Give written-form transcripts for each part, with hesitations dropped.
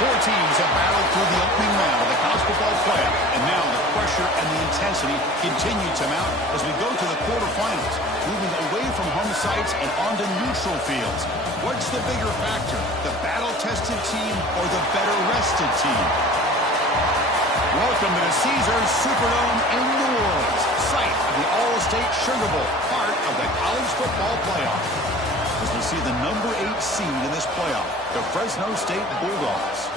Four teams have battled through the opening round of the college football playoff, and now the pressure and the intensity continue to mount as we go to the quarterfinals, moving away from home sites and onto neutral fields. What's the bigger factor, the battle-tested team or the better-rested team? Welcome to the Caesars Superdome in New Orleans, site of the All-State Sugar Bowl, part of the college football playoff. As we see the number 8 seed in this playoff, the Fresno State Bulldogs,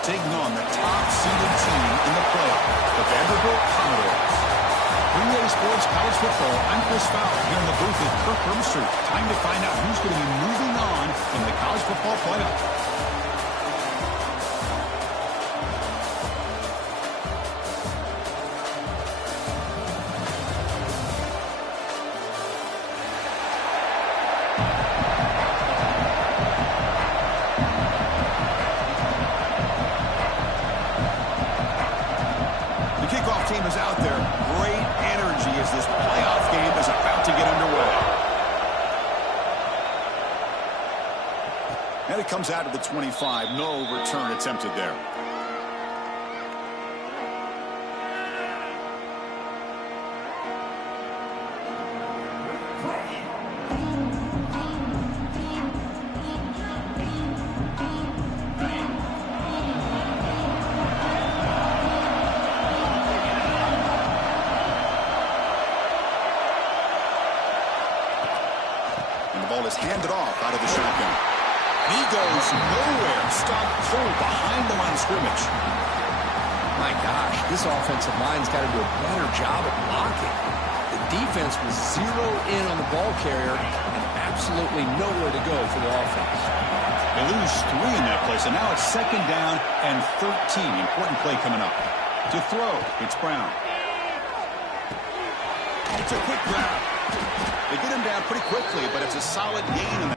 taking on the top-seeded team in the playoff, the Vanderbilt Commodores. Relay Sports College Football, I'm Chris Fowler here in the booth with Kirk Herbstreit. Time to find out who's going to be moving on in the college football playoff. Team is out there. Great energy as this playoff game is about to get underway. And it comes out of the 25. No return attempted there. Is handed off out of the shotgun. He goes nowhere. Stopped cold behind the line of scrimmage. My gosh, this offensive line's got to do a better job at blocking. The defense was zeroed in on the ball carrier and absolutely nowhere to go for the offense. They lose 3 in that play, so now it's 2nd down and 13. Important play coming up. To throw, it's Brown. It's a quick grab. They get him down pretty quickly, but it's a solid gain.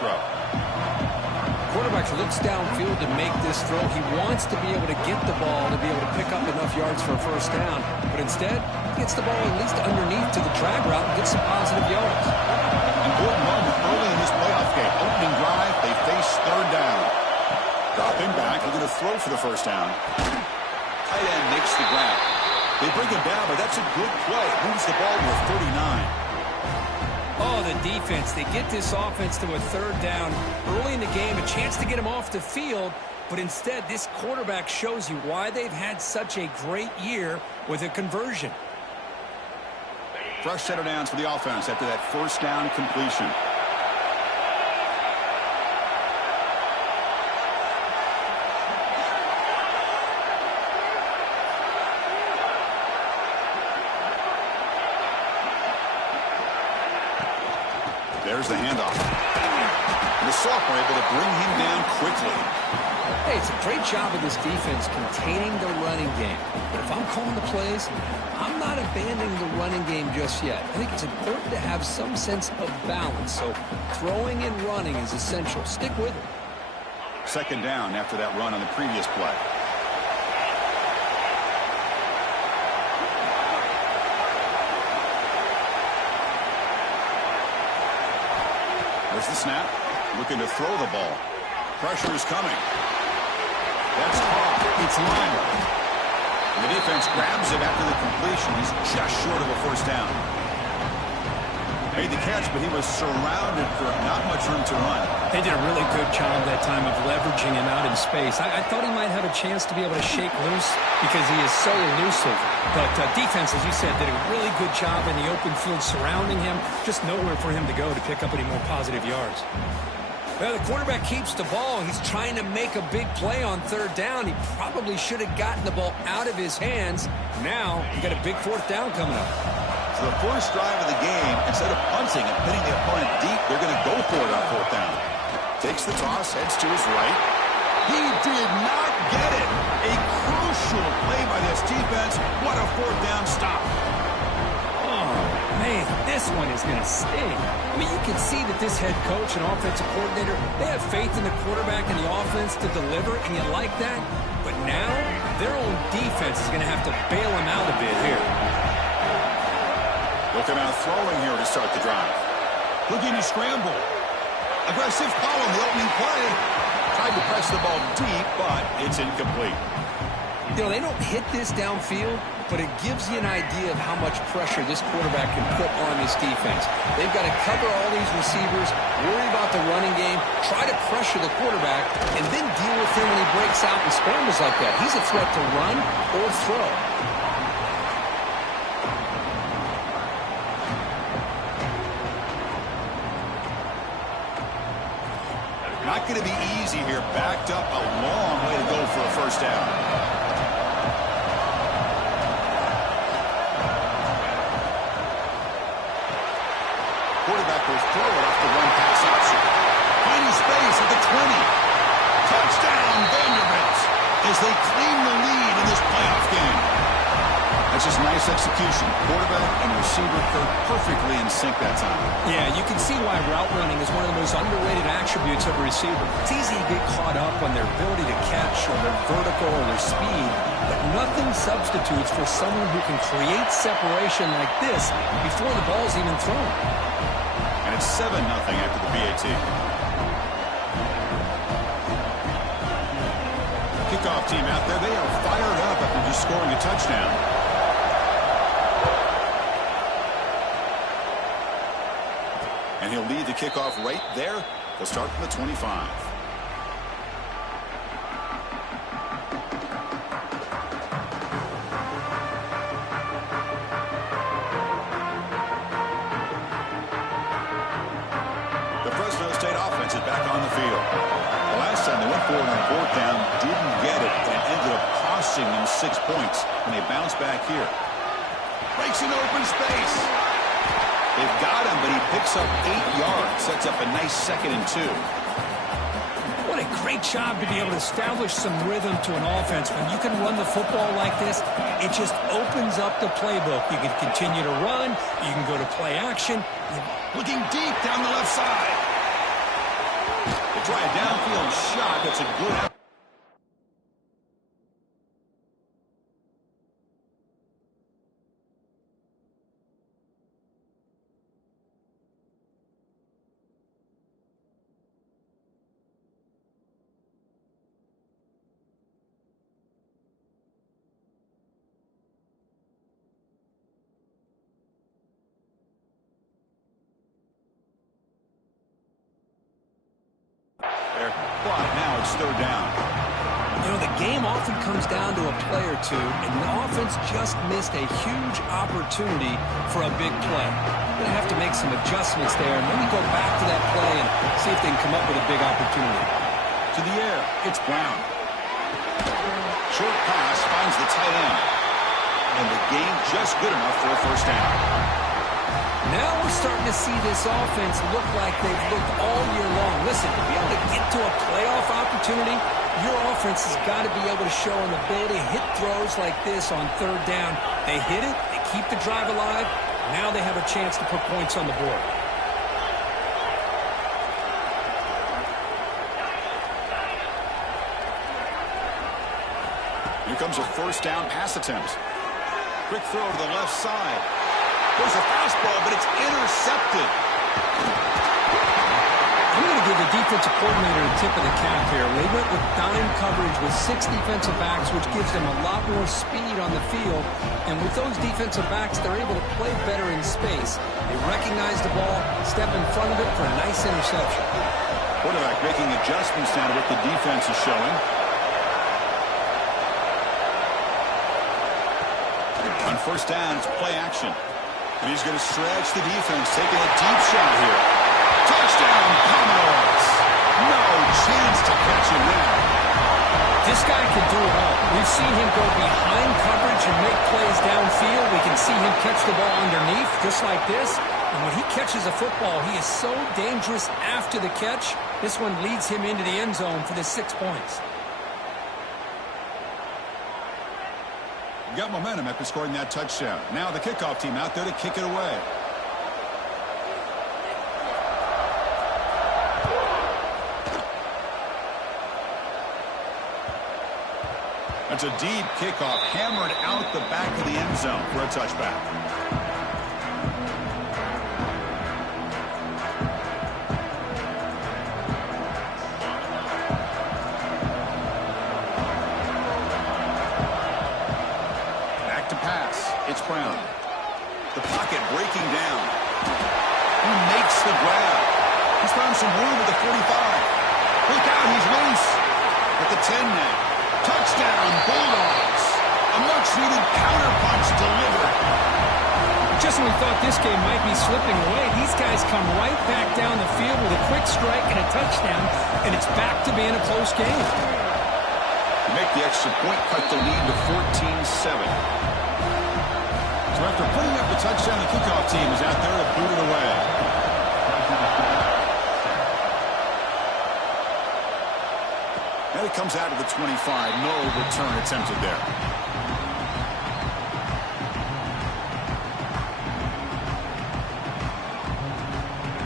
Throw. Quarterback looks downfield to make this throw. He wants to be able to get the ball to be able to pick up enough yards for a first down, but instead he gets the ball at least underneath to the drag route and gets some positive yards. Important moment early in this playoff game. Opening drive, they face 3rd down. Dropping back, they're going to throw for the first down. Tight end makes the grab. They bring him down, but that's a good play. Moves the ball to a 39. Oh, the defense. They get this offense to a 3rd down early in the game, a chance to get him off the field, but instead this quarterback shows you why they've had such a great year with a conversion. Fresh set of downs for the offense after that first down completion. There's the handoff. And the sophomore able to bring him down quickly. Hey, it's a great job of this defense containing the running game. But if I'm calling the plays, I'm not abandoning the running game just yet. I think it's important to have some sense of balance. So throwing and running is essential. Stick with it. 2nd down after that run on the previous play. There's the snap. Looking to throw the ball. Pressure is coming. That's caught. It's lined. And the defense grabs it after the completion. He's just short of a first down. Made the catch, but he was surrounded for not much room to run. They did a really good job that time of leveraging him out in space. I thought he might have a chance to be able to shake loose because he is so elusive. But defense, as you said, did a really good job in the open field surrounding him. Just nowhere for him to go to pick up any more positive yards. Well, the quarterback keeps the ball. He's trying to make a big play on 3rd down. He probably should have gotten the ball out of his hands. Now, you got a big 4th down coming up. So the first drive of the game, instead of punting and pinning the opponent deep, they're going to go for it on 4th down. Takes the toss, heads to his right. He did not get it. A crucial play by this defense. What a 4th down stop. Oh, Man, this one is going to sting. I mean, you can see that this head coach and offensive coordinator, they have faith in the quarterback and the offense to deliver, and you like that. But now, their own defense is going to have to bail them out a bit here. Looking out throwing here to start the drive. Looking to scramble. Aggressive call on the opening play. Tried to press the ball deep, but it's incomplete. You know, they don't hit this downfield, but it gives you an idea of how much pressure this quarterback can put on this defense. They've got to cover all these receivers, worry about the running game, try to pressure the quarterback, and then deal with him when he breaks out and scrambles like that. He's a threat to run or throw. Not going to be easy here. Backed up a long way to go for a first down. Quarterback will throw it off the run-pass option. Finding space at the 20. Touchdown, Vanderbilt, as they claim the lead in this playoff game. That's just nice execution. Quarterback and receiver perfectly in sync that time. Yeah, you can see why route running is one of the most underrated attributes of a receiver. It's easy to get caught up on their ability to catch or their vertical or their speed, but nothing substitutes for someone who can create separation like this before the ball's even thrown. And it's 7-0 after the BAT. Kickoff team out there. They are fired up after just scoring a touchdown. And he'll lead the kickoff right there. They'll start from the 25. The fresNo State offense is back on the field. The last time they went for it on fourth down, didn't get it, and ended up costing them 6 points. And they bounce back here. Breaks an open space. They've got him, but he picks up 8 yards. Sets up a nice 2nd and 2. What a great job to be able to establish some rhythm to an offense. When you can run the football like this, it just opens up the playbook. You can continue to run. You can go to play action. Looking deep down the left side. They try a downfield shot. That's a good effort. But now it's 3rd down. You know, the game often comes down to a play or two, and the offense just missed a huge opportunity for a big play. They're going to have to make some adjustments there, and maybe go back to that play and see if they can come up with a big opportunity. To the air, it's Brown. Short pass finds the tight end. And the game just good enough for a first down. Now we're starting to see this offense look like they've looked all year long. Listen, to be able to get to a playoff opportunity, your offense has got to be able to show an ability to hit throws like this on 3rd down. They hit it, they keep the drive alive. Now they have a chance to put points on the board. Here comes a first down pass attempt. Quick throw to the left side. There's a fastball, but it's intercepted. I'm going to give the defensive coordinator a tip of the cap here. They went with dime coverage with 6 defensive backs, which gives them a lot more speed on the field. And with those defensive backs, they're able to play better in space. They recognize the ball, step in front of it for a nice interception. Quarterback making adjustments now to what the defense is showing. On first down, it's play action. And he's going to stretch the defense, taking a deep shot here. Touchdown, Commodores. No chance to catch him there. This guy can do it all. We've seen him go behind coverage and make plays downfield. We can see him catch the ball underneath, just like this. And when he catches a football, he is so dangerous after the catch. This one leads him into the end zone for the 6 points. Got momentum after scoring that touchdown. Now the kickoff team out there to kick it away. It's a deep kickoff, hammered out the back of the end zone for a touchback. Back to pass. It's Brown. The pocket breaking down. He makes the grab. He's found some room at the 45. Look out, he's loose. At the 10 now. Touchdown, Bulldogs. A much-needed counterpunch delivered. Just when we thought this game might be slipping away, these guys come right back down the field with a quick strike and a touchdown, and it's back to being a close game. To make the extra point, cut the lead to 14-7. So after putting up the touchdown, the kickoff team is out there to boot it away. And it comes out of the 25. No return attempted there.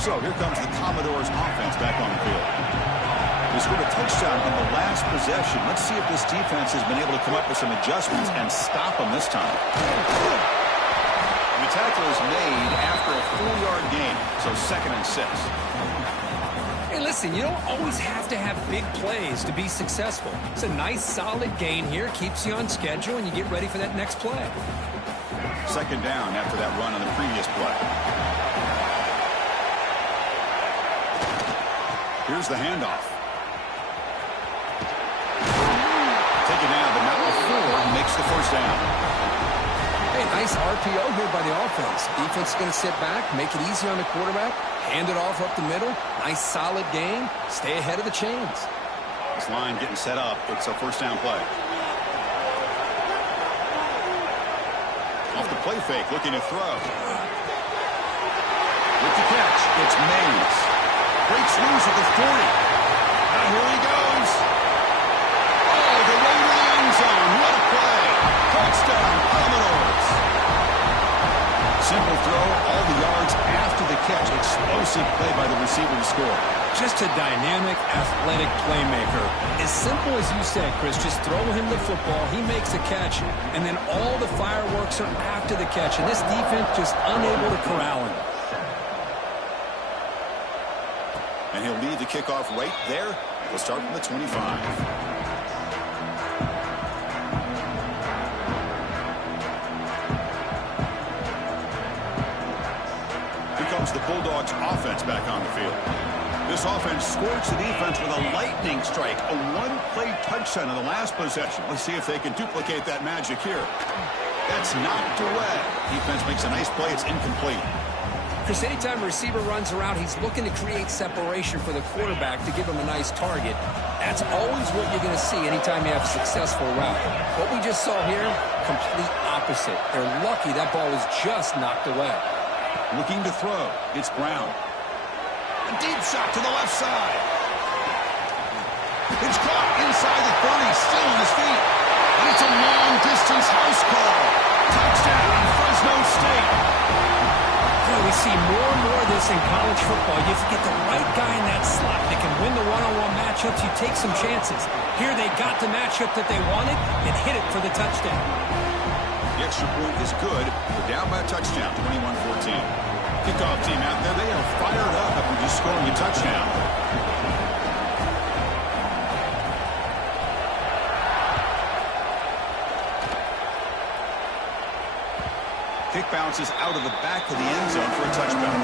So here comes the Commodores offense back on the field. They scored a touchdown on the last possession. Let's see if this defense has been able to come up with some adjustments and stop them this time. The tackle is made after a 4-yard gain, so 2nd and 6. Hey, listen, you don't always have to have big plays to be successful. It's a nice, solid gain here, keeps you on schedule, and you get ready for that next play. 2nd down after that run on the previous play. Here's the handoff. Taken down, but not before he makes the 1st down. Hey, nice RPO here by the offense. Defense is going to sit back, make it easy on the quarterback, hand it off up the middle. Nice, solid game. Stay ahead of the chains. This line getting set up. It's a 1st down play. Off the play fake, looking to throw. With the catch, it's Mays. Breaks loose at the 40. Now here he goes. Oh, the way to the end zone. What a play. Touchdown, Commodores. Simple throw, all the yards after the catch. Explosive play by the receiver to score. Just a dynamic, athletic playmaker. As simple as you said, Chris, just throw him the football, he makes a catch, and then all the fireworks are after the catch, and this defense just unable to corral him. And he'll lead the kickoff right there. We'll start from the 25. Here comes the Bulldogs offense back on the field. This offense scorched the defense with a lightning strike. A one-play touchdown in the last possession. Let's see if they can duplicate that magic here. That's knocked away. Defense makes a nice play. It's incomplete. Chris, anytime a receiver runs around, he's looking to create separation for the quarterback to give him a nice target. That's always what you're going to see anytime you have a successful route. What we just saw here, complete opposite. They're lucky that ball was just knocked away. Looking to throw. It's Brown. A deep shot to the left side. It's caught inside the 30, still on his feet. And it's a long-distance house call. Touchdown, Fresno State. We see more and more of this in college football. You have to get the right guy in that slot that can win the one-on-one matchups. You take some chances. Here they got the matchup that they wanted and hit it for the touchdown. The extra point is good. We're down by a touchdown, 21-14. Kickoff team out there, they are fired up after just scoring a touchdown. Kick bounces out of the back of the end zone for a touchback.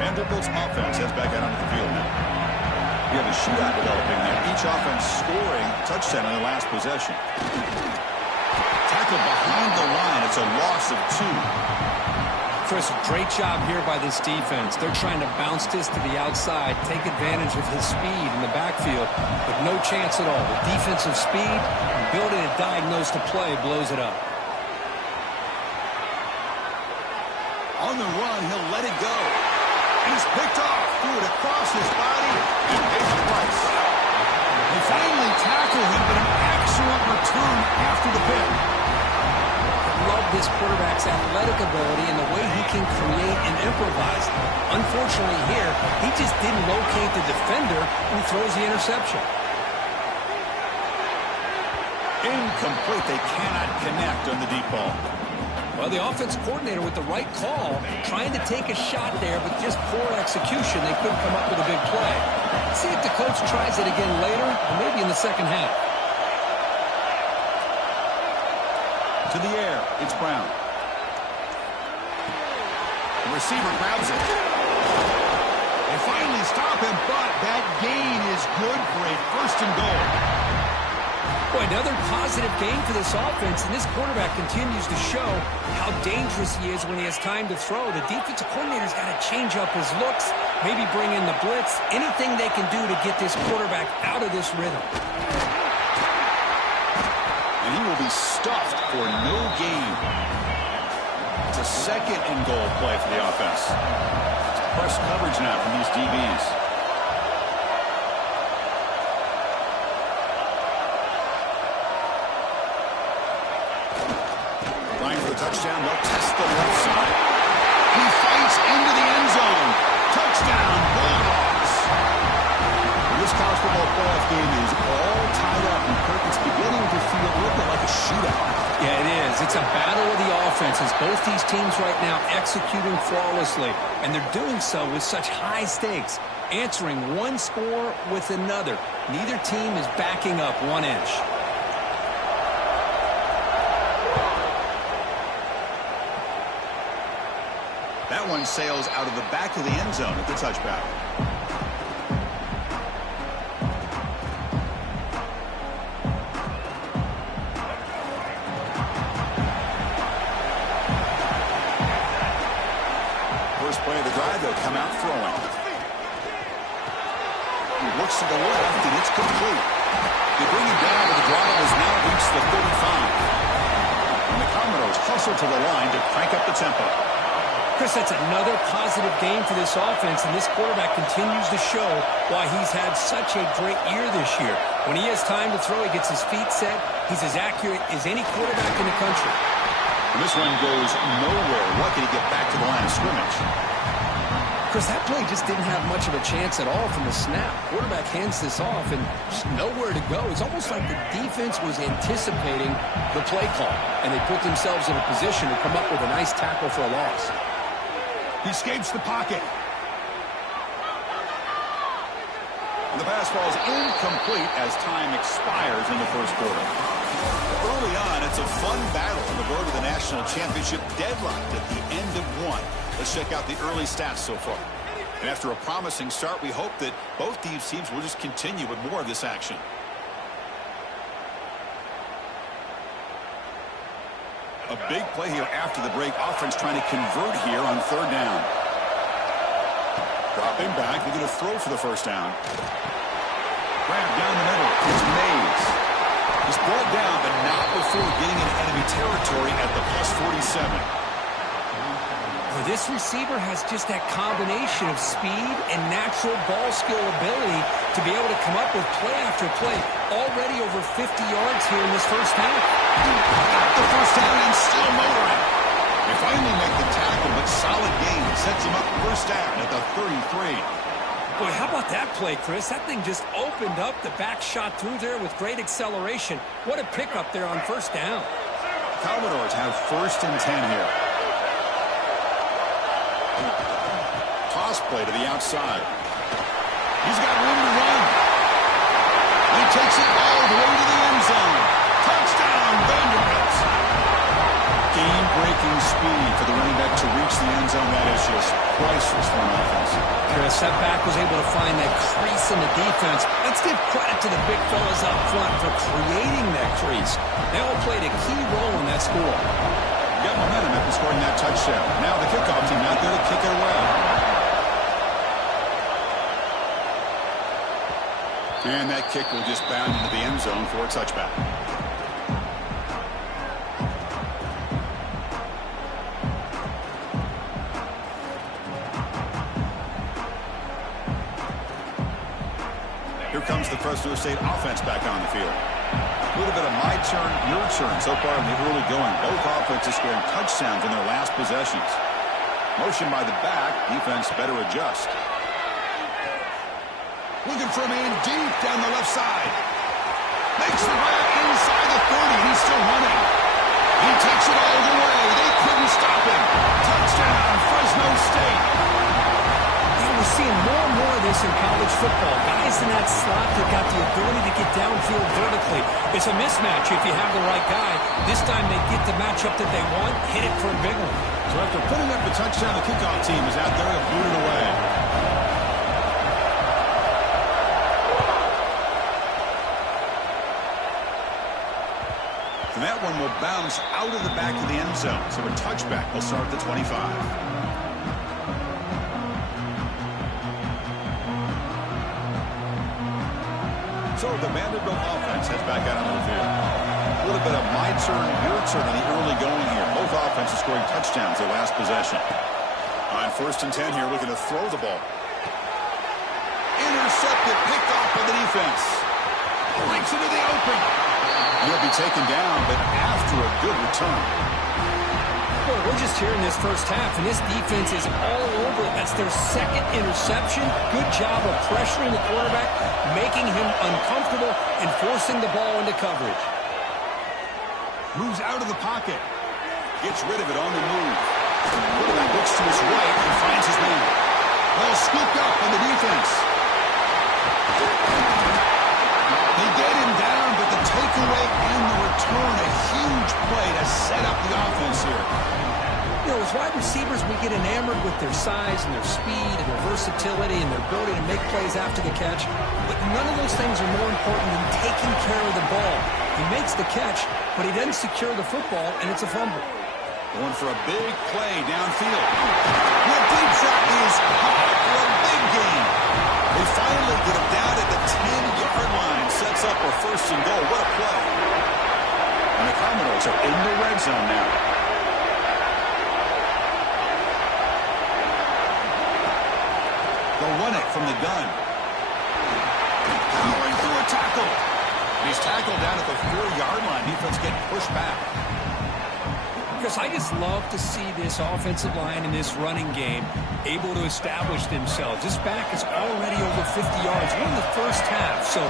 Vanderbilt's offense heads back out onto the field now. We have a shootout developing there. Each offense scoring a touchdown in the last possession. Tackle behind the line. It's a loss of 2. Chris, great job here by this defense. They're trying to bounce this to the outside, take advantage of his speed in the backfield, but no chance at all. The defensive speed, ability to diagnose the play, blows it up. On the run, he'll let it go. And he's picked off. Threw it across his body and paid the price. They finally tackle him, but an excellent return after the pick. Love this this quarterback's athletic ability and the way he can create and improvise. Unfortunately here, he just didn't locate the defender and he throws the interception. Incomplete. They cannot connect on the deep ball. Well, the offense coordinator with the right call, trying to take a shot there, but just poor execution. They couldn't come up with a big play. Let's see if the coach tries it again later, or maybe in the second half. To the air, it's Brown. The receiver grabs it. They finally stop him, but that gain is good for a first and goal. Boy, another positive game for this offense, and this quarterback continues to show how dangerous he is when he has time to throw. The defensive coordinator's got to change up his looks, maybe bring in the blitz, anything they can do to get this quarterback out of this rhythm. And he will be stuffed for no gain. It's a second and goal play for the offense. It's press coverage now from these DBs. Touchdown, they'll test the left side. He fights into the end zone. Touchdown, Bulldogs. This college football playoff game is all tied up, and Kirk, it's beginning to feel a little bit like a shootout. Yeah, it is. It's a battle of the offenses. Both these teams right now executing flawlessly, and they're doing so with such high stakes, answering one score with another. Neither team is backing up 1 inch. That one sails out of the back of the end zone at the touchback. First play of the drive, they'll come out throwing. He looks to the left, and it's complete. They bring him down, but the drive has now reached the 35. And the Commodores hustle to the line to crank up the tempo. Chris, that's another positive game for this offense, and this quarterback continues to show why he's had such a great year this year. When he has time to throw, he gets his feet set. He's as accurate as any quarterback in the country. And this one goes nowhere. Lucky to get back to the line of scrimmage. Chris, that play just didn't have much of a chance at all from the snap. Quarterback hands this off and just nowhere to go. It's almost like the defense was anticipating the play call, and they put themselves in a position to come up with a nice tackle for a loss. He escapes the pocket. And the pass falls incomplete as time expires in the first quarter. Early on, it's a fun battle on the road to the national championship, deadlocked at the end of one. Let's check out the early stats so far. And after a promising start, we hope that both these teams will just continue with more of this action. A big play here after the break. Offense trying to convert here on third down. Dropping back. They're going to throw for the first down. Grab down the middle. It's Mays. He's brought down, but not before getting into enemy territory at the +47. Well, this receiver has just that combination of speed and natural ball skill ability to be able to come up with play after play. Already over 50 yards here in this first half. Got the first down and still motoring. They finally make the tackle, but solid gain sets him up first down at the 33. Boy, how about that play, Chris? That thing just opened up. The back shot through there with great acceleration. What a pickup there on first down. Commodores have first and 10 here. Toss play to the outside. He's got room to run. He takes it all the way to the end zone. Touchdown, Vanderbilt. Game-breaking speed for the running back to reach the end zone. That is just priceless for an offense. Chris, that back was able to find that crease in the defense. Let's give credit to the big fellas up front for creating that crease. They all played a key role in that score. Got momentum after scoring that touchdown. Now the kickoff team out there to kick it away. And that kick will just bound into the end zone for a touchback. Here comes the fresNo State offense back on the field. A little bit of my turn, your turn so far in the early going. Both offenses scoring touchdowns in their last possessions. Motion by the back. Defense better adjust. Looking for a man deep down the left side. Makes the grab inside the 30. He's still running. He takes it all the way. They couldn't stop him. Touchdown, Fresno State. We're seeing more and more of this in college football. Guys in that slot that got the ability to get downfield vertically. It's a mismatch if you have the right guy. This time they get the matchup that they want, hit it for a big one. So after putting up the touchdown, the kickoff team is out there to boot it away. And that one will bounce out of the back of the end zone. So a touchback will start at the 25. So the Vanderbilt offense heads back out onto the field. A little bit of my turn, your turn in the early going here. Both offenses scoring touchdowns their last possession. On 1st and 10 here, looking to throw the ball. Intercepted, picked off by the defense. Breaks into the open. He'll be taken down, but after a good return. Boy, we're just here in this first half, and this defense is all over it. That's their second interception. Good job of pressuring the quarterback, making him uncomfortable, and forcing the ball into coverage. Moves out of the pocket. Gets rid of it on the move. Quarterback looks to his right and finds his man. Ball scooped up on the defense. They get him down, but the takeaway and the return, a huge play to set up the offense here. You know, as wide receivers, we get enamored with their size and their speed and their versatility and their ability to make plays after the catch. But none of those things are more important than taking care of the ball. He makes the catch, but he doesn't secure the football, and it's a fumble. Going for a big play downfield. The deep shot is caught for a big gain. They finally get him down at the 10-yard line. Sets up a 1st and goal. What a play. And the Commodores are in the red zone now. They'll run it from the gun. Powering through a tackle. He's tackled down at the 4-yard line. Defense getting pushed back. Because I just love to see this offensive line in this running game able to establish themselves. This back is already over 50 yards. We're in the first half, so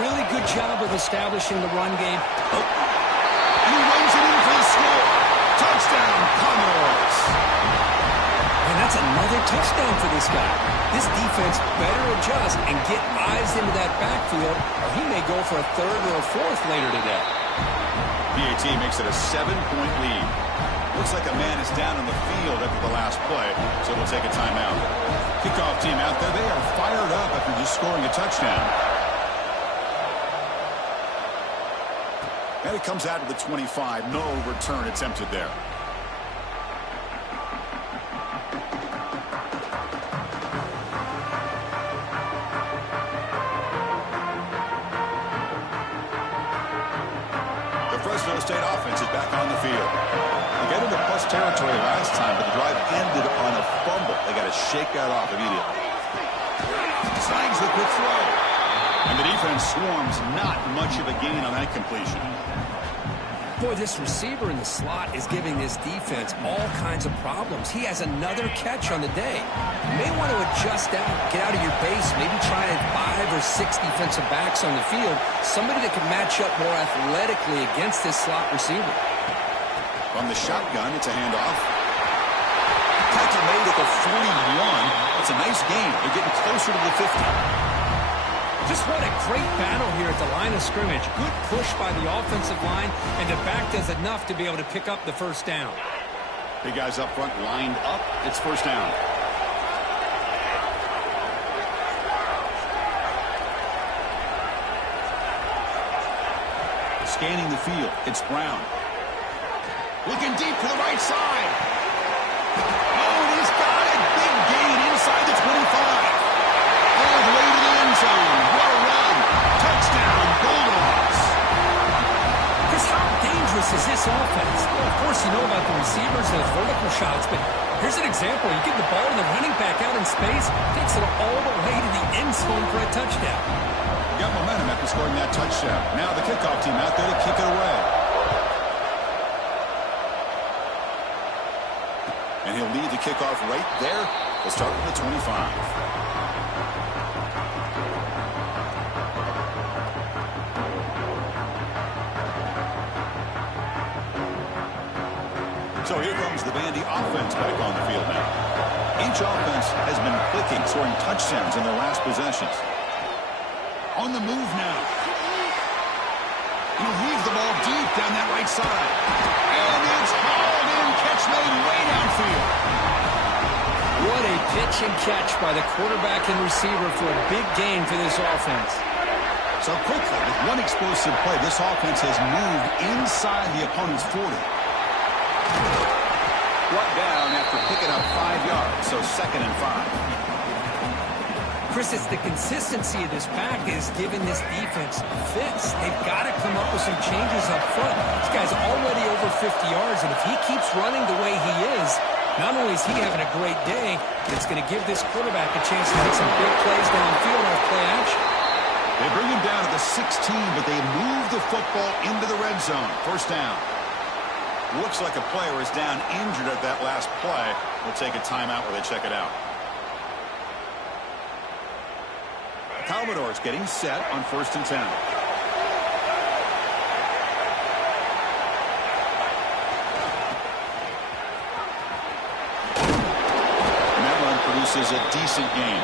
really good job of establishing the run game. Oh. And he runs it in for the score. Touchdown, Commodores. And that's another touchdown for this guy. This defense better adjust and get eyes into that backfield, or he may go for a 3rd or a 4th later today. PAT makes it a 7-point lead. Looks like a man is down on the field after the last play, so we'll take a timeout. Kickoff team out there. They are fired up after just scoring a touchdown. And it comes out to the 25. No return attempted there. Fresno State offense is back on the field. They got into plus territory last time, but the drive ended on a fumble. They got to shake that off immediately. Slangs the quick throw. And the defense swarms. Not much of a gain on that completion. Boy, this receiver in the slot is giving this defense all kinds of problems. He has another catch on the day. You may want to adjust out, get out of your base, maybe try 5 or 6 defensive backs on the field, somebody that can match up more athletically against this slot receiver. From the shotgun, it's a handoff. Tackle made at the 41. It's a nice gain. They're getting closer to the 50. Just what a great battle here at the line of scrimmage. Good push by the offensive line, and the back does enough to be able to pick up the 1st down. Big guys up front lined up. It's 1st down. Scanning the field. It's Brown. Looking deep to the right side. Oh, he's got it. Big gain inside the 25. All the way to the end zone. What a run. Touchdown, Bulldogs. Because how dangerous is this offense? Well, of course, you know about the receivers and those vertical shots, but here's an example. You give the ball to the running back out in space, takes it all the way to the end zone for a touchdown. got momentum after scoring that touchdown. Now the kickoff team out there to kick it away. And he'll lead the kickoff right there. We'll start with the 25. So here comes the Vandy offense back on the field now. Each offense has been clicking, scoring touchdowns in their last possessions. On the move now. He'll heave the ball deep down that right side. And it's hauled in. Catch made way downfield. What a pitch and catch by the quarterback and receiver for a big gain for this offense. So quickly, with one explosive play, this offense has moved inside the opponent's 40. Brought down after picking up 5 yards, so 2nd and 5. Chris, it's the consistency of this pack is giving this defense fits. They've got to come up with some changes up front. This guy's already over 50 yards, and if he keeps running the way he is, not only is he having a great day, but it's going to give this quarterback a chance to make some big plays downfield off play action. They bring him down to the 16, but they move the football into the red zone. First down. Looks like a player is down injured at that last play. We'll take a timeout while they check it out. Commodores getting set on 1st and 10. And that run produces a decent gain.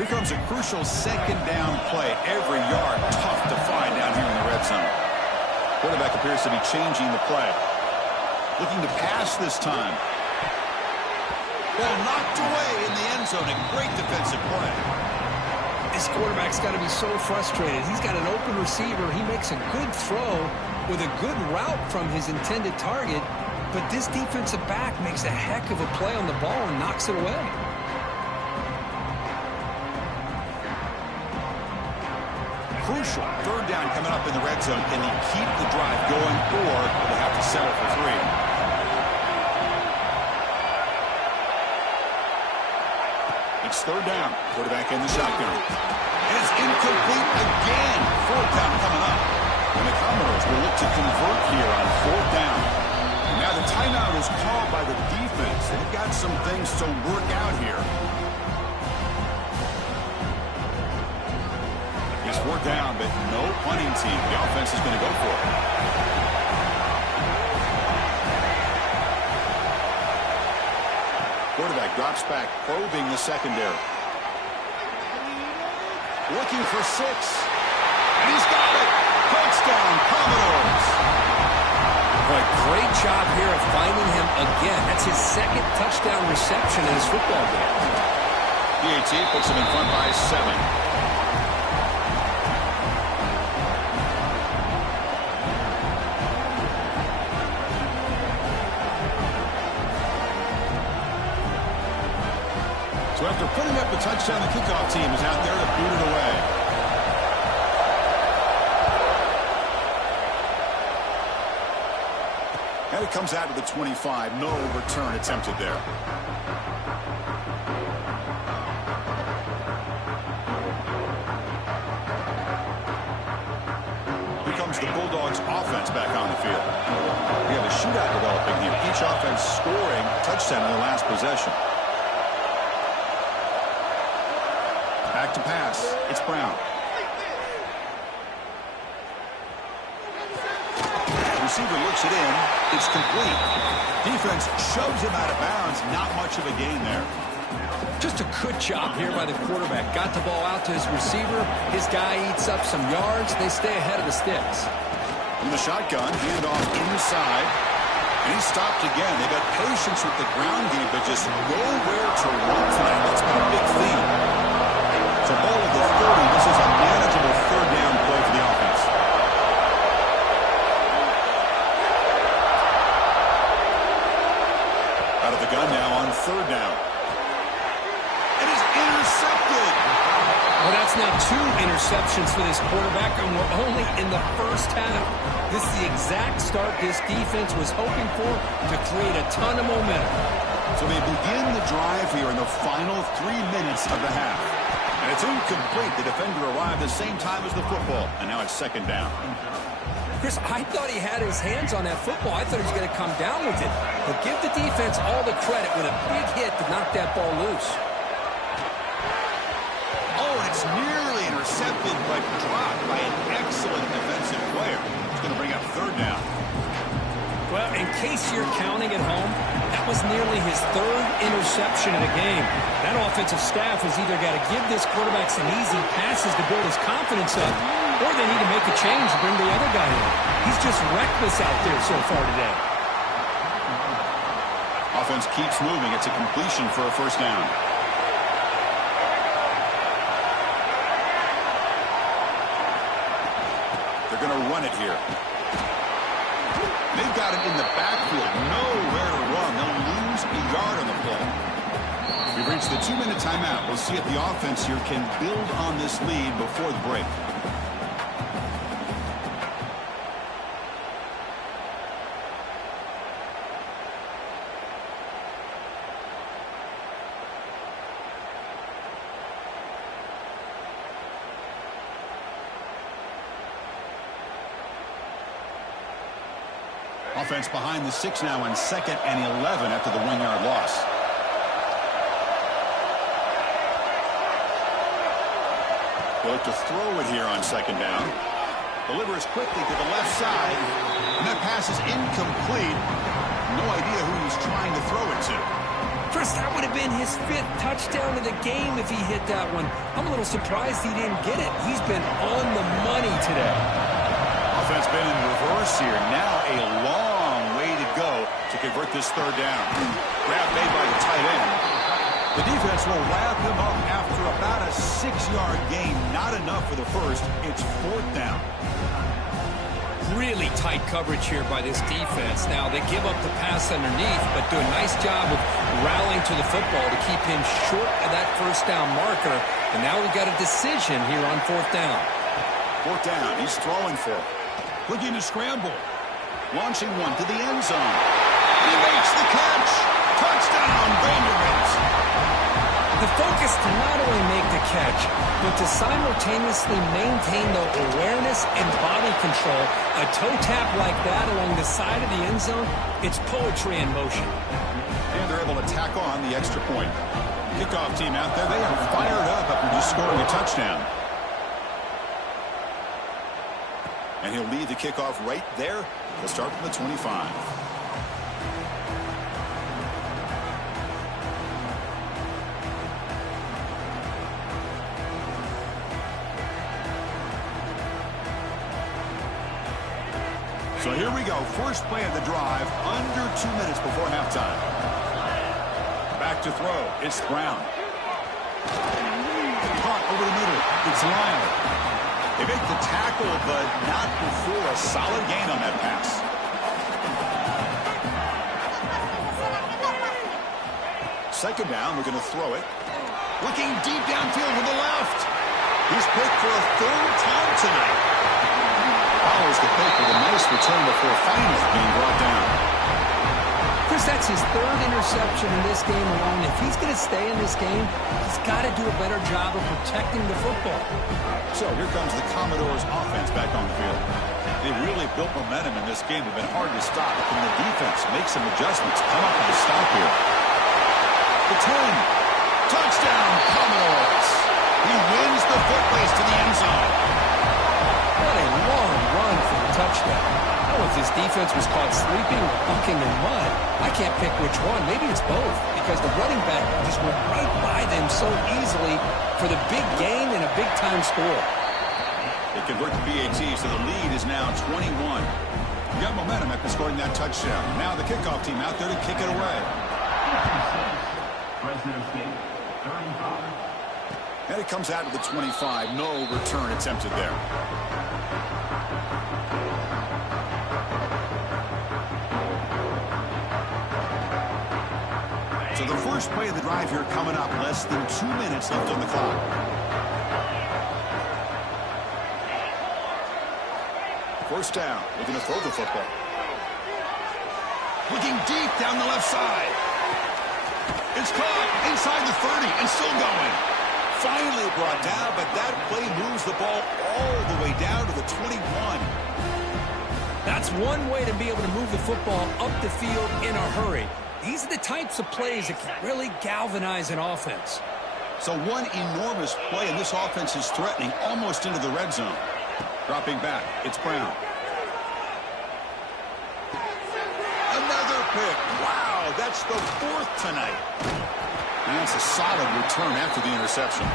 Here comes a crucial 2nd down play. Every yard tough to find down here in the red zone. Quarterback appears to be changing the play. Looking to pass this time. Ball knocked away in the end zone. A great defensive play. This quarterback's got to be so frustrated. He's got an open receiver. He makes a good throw with a good route from his intended target. But this defensive back makes a heck of a play on the ball and knocks it away. Crucial 3rd down coming up in the red zone. Can he keep the drive going, or will they have to settle for 3? It's 3rd down. Quarterback in the shotgun. And it's incomplete again. 4th down coming up. And the Commodores will look to convert here on 4th down. And now the timeout is called by the defense. They've got some things to work out here. It's 4th down, but no punting team. The offense is going to go for it. Quarterback drops back, probing the secondary. Looking for 6. And he's got it. Touchdown, Commodores. Boy, great job here of finding him again. That's his 2nd touchdown reception in his football game. PAT puts him in front by 7. So after putting up the touchdown, the kickoff team is out there to boot it away. And it comes out to the 25. No return attempted there. Here comes the Bulldogs offense back on the field. We have a shootout developing here. Each offense scoring a touchdown in their last possession. Back to pass. It's Brown. The receiver looks it in. It's complete. Defense shoves him out of bounds. Not much of a gain there. Just a good job here by the quarterback. Got the ball out to his receiver. His guy eats up some yards. They stay ahead of the sticks. In the shotgun, handed off inside. And he's stopped again. They got patience with the ground game, but just nowhere to run tonight. That's been a big theme. So ball of the 30. This is a manageable 3rd down play for the offense. Out of the gun now, Well, that's now 2 interceptions for this quarterback, and we're only in the first half. This is the exact start this defense was hoping for to create a ton of momentum. So they begin the drive here in the final 3 minutes of the half. And it's incomplete. The defender arrived the same time as the football, and now it's second down. Chris, I thought he had his hands on that football. I thought he was going to come down with it. But give the defense all the credit with a big hit to knock that ball loose. Oh, and it's nearly intercepted, but dropped by an excellent defensive player. It's going to bring up third down. Well, in case you're counting at home, that was nearly his 3rd interception of the game. That offensive staff has either got to give this quarterback some easy passes to build his confidence up, or they need to make a change to bring the other guy in. He's just reckless out there so far today. Offense keeps moving. It's a completion for a first down. They're going to run it here. They've got it in the backfield. Nowhere to run. They'll lose a yard on the play. We've reached the 2-minute timeout. We'll see if the offense here can build on this lead before the break. Offense behind the 6 now on 2nd and 11 after the 1-yard loss. They look to throw it here on 2nd down. Delivers quickly to the left side. And that pass is incomplete. No idea who he's trying to throw it to. Chris, that would have been his 5th touchdown of the game if he hit that one. I'm a little surprised he didn't get it. He's been on the money today. Offense been in reverse here. Now a long way to go to convert this third down. Grab made by the tight end. The defense will wrap him up after about a 6-yard gain. Not enough for the first. It's 4th down. Really tight coverage here by this defense. Now, they give up the pass underneath, but do a nice job of rallying to the football to keep him short of that first down marker. And now we've got a decision here on 4th down. 4th down. He's throwing for it. Looking to scramble. Launching one to the end zone. He makes the catch. Touchdown, Vandy. The focus to not only make the catch, but to simultaneously maintain the awareness and body control. A toe tap like that along the side of the end zone, it's poetry in motion. And they're able to tack on the extra point. Kickoff team out there, they are fired up after just scoring a touchdown. And he'll lead the kickoff right there. He'll start from the 25. So here we go. First play of the drive, under 2 minutes before halftime. Back to throw. It's Brown. Caught over the middle. It's Lyle. They make the tackle, but not before a solid gain on that pass. Second down, we're going to throw it. Looking deep downfield to the left. He's picked for a 3rd time tonight. Follows the pick with a nice return before finally being brought down. Chris, that's his 3rd interception in this game alone. If he's going to stay in this game, he's got to do a better job of protecting the football. So here comes the Commodores offense back on the field. They really built momentum in this game. They've been hard to stop. Can the defense make some adjustments? Come up with a stop here. The 10. Touchdown, Commodores. He wins the foot race to the end zone. What a long run for the touchdown. I don't know if this defense was caught sleeping or bucking in mud. I can't pick which one. Maybe it's both, because the running back just went right by them so easily for the big gain and a big-time score. They convert the PAT, so the lead is now 21. You got momentum after scoring that touchdown. Now the kickoff team out there to kick it away. And it comes out to the 25. No return attempted there. So the first play of the drive here coming up. Less than 2 minutes left on the clock. first down. Looking to throw the football. Looking deep down the left side. It's caught inside the 30 and still going. Finally brought down, but that play moves the ball all the way down to the 21. That's one way to be able to move the football up the field in a hurry. These are the types of plays that can really galvanize an offense. So one enormous play, and this offense is threatening almost into the red zone. Dropping back, it's Brown. Another pick. Wow, that's the 4th tonight. And that's a solid return after the interception.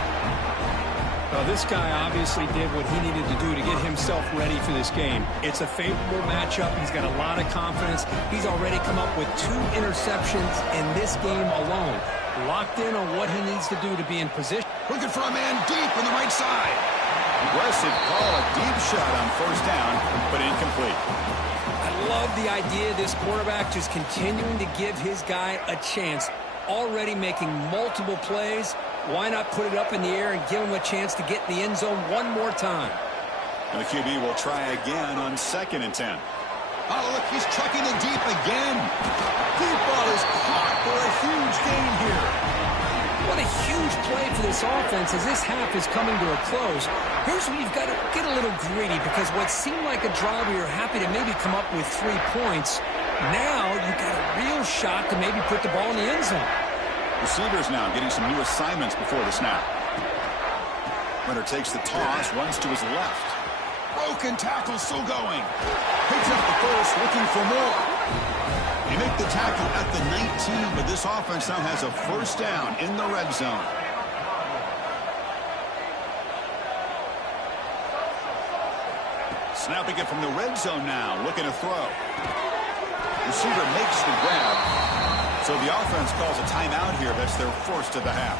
Well, this guy obviously did what he needed to do to get himself ready for this game. It's a favorable matchup. He's got a lot of confidence. He's already come up with 2 interceptions in this game alone. Locked in on what he needs to do to be in position. Looking for a man deep on the right side. Aggressive call, a deep shot on first down, but incomplete. I love the idea of this quarterback just continuing to give his guy a chance. Already making multiple plays. Why not put it up in the air and give him a chance to get in the end zone one more time? And the QB will try again on 2nd and 10. Oh, look, he's chucking it deep again. Deep ball is caught for a huge gain here. What a huge play for this offense as this half is coming to a close. Here's where you've got to get a little greedy, because what seemed like a drive where you're happy to maybe come up with 3 points, now you've got a real shot to maybe put the ball in the end zone. Receivers now getting some new assignments before the snap. Runner takes the toss, runs to his left. Broken tackle, still going. Picks up the first, looking for more. They make the tackle at the 19, but this offense now has a first down in the red zone. Snapping it from the red zone now, looking to throw. Receiver makes the grab. So the offense calls a timeout here. That's their first of the half.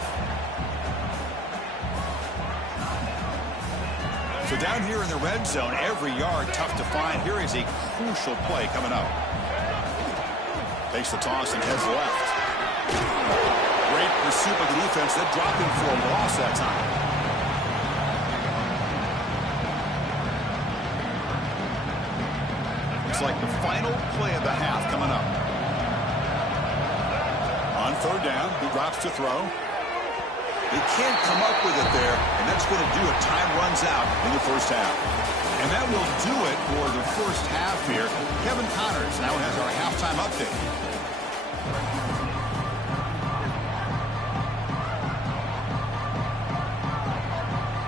So down here in the red zone, every yard tough to find. Here is a crucial play coming up. Takes the toss and heads left. Great pursuit of the defense. They're dropping for a loss that time. Looks like the final play of the half coming up. On 3rd down, he drops to throw. They can't come up with it there, and that's going to do it. Time runs out in the first half. And that will do it for the first half here. Kevin Connors now has our halftime update.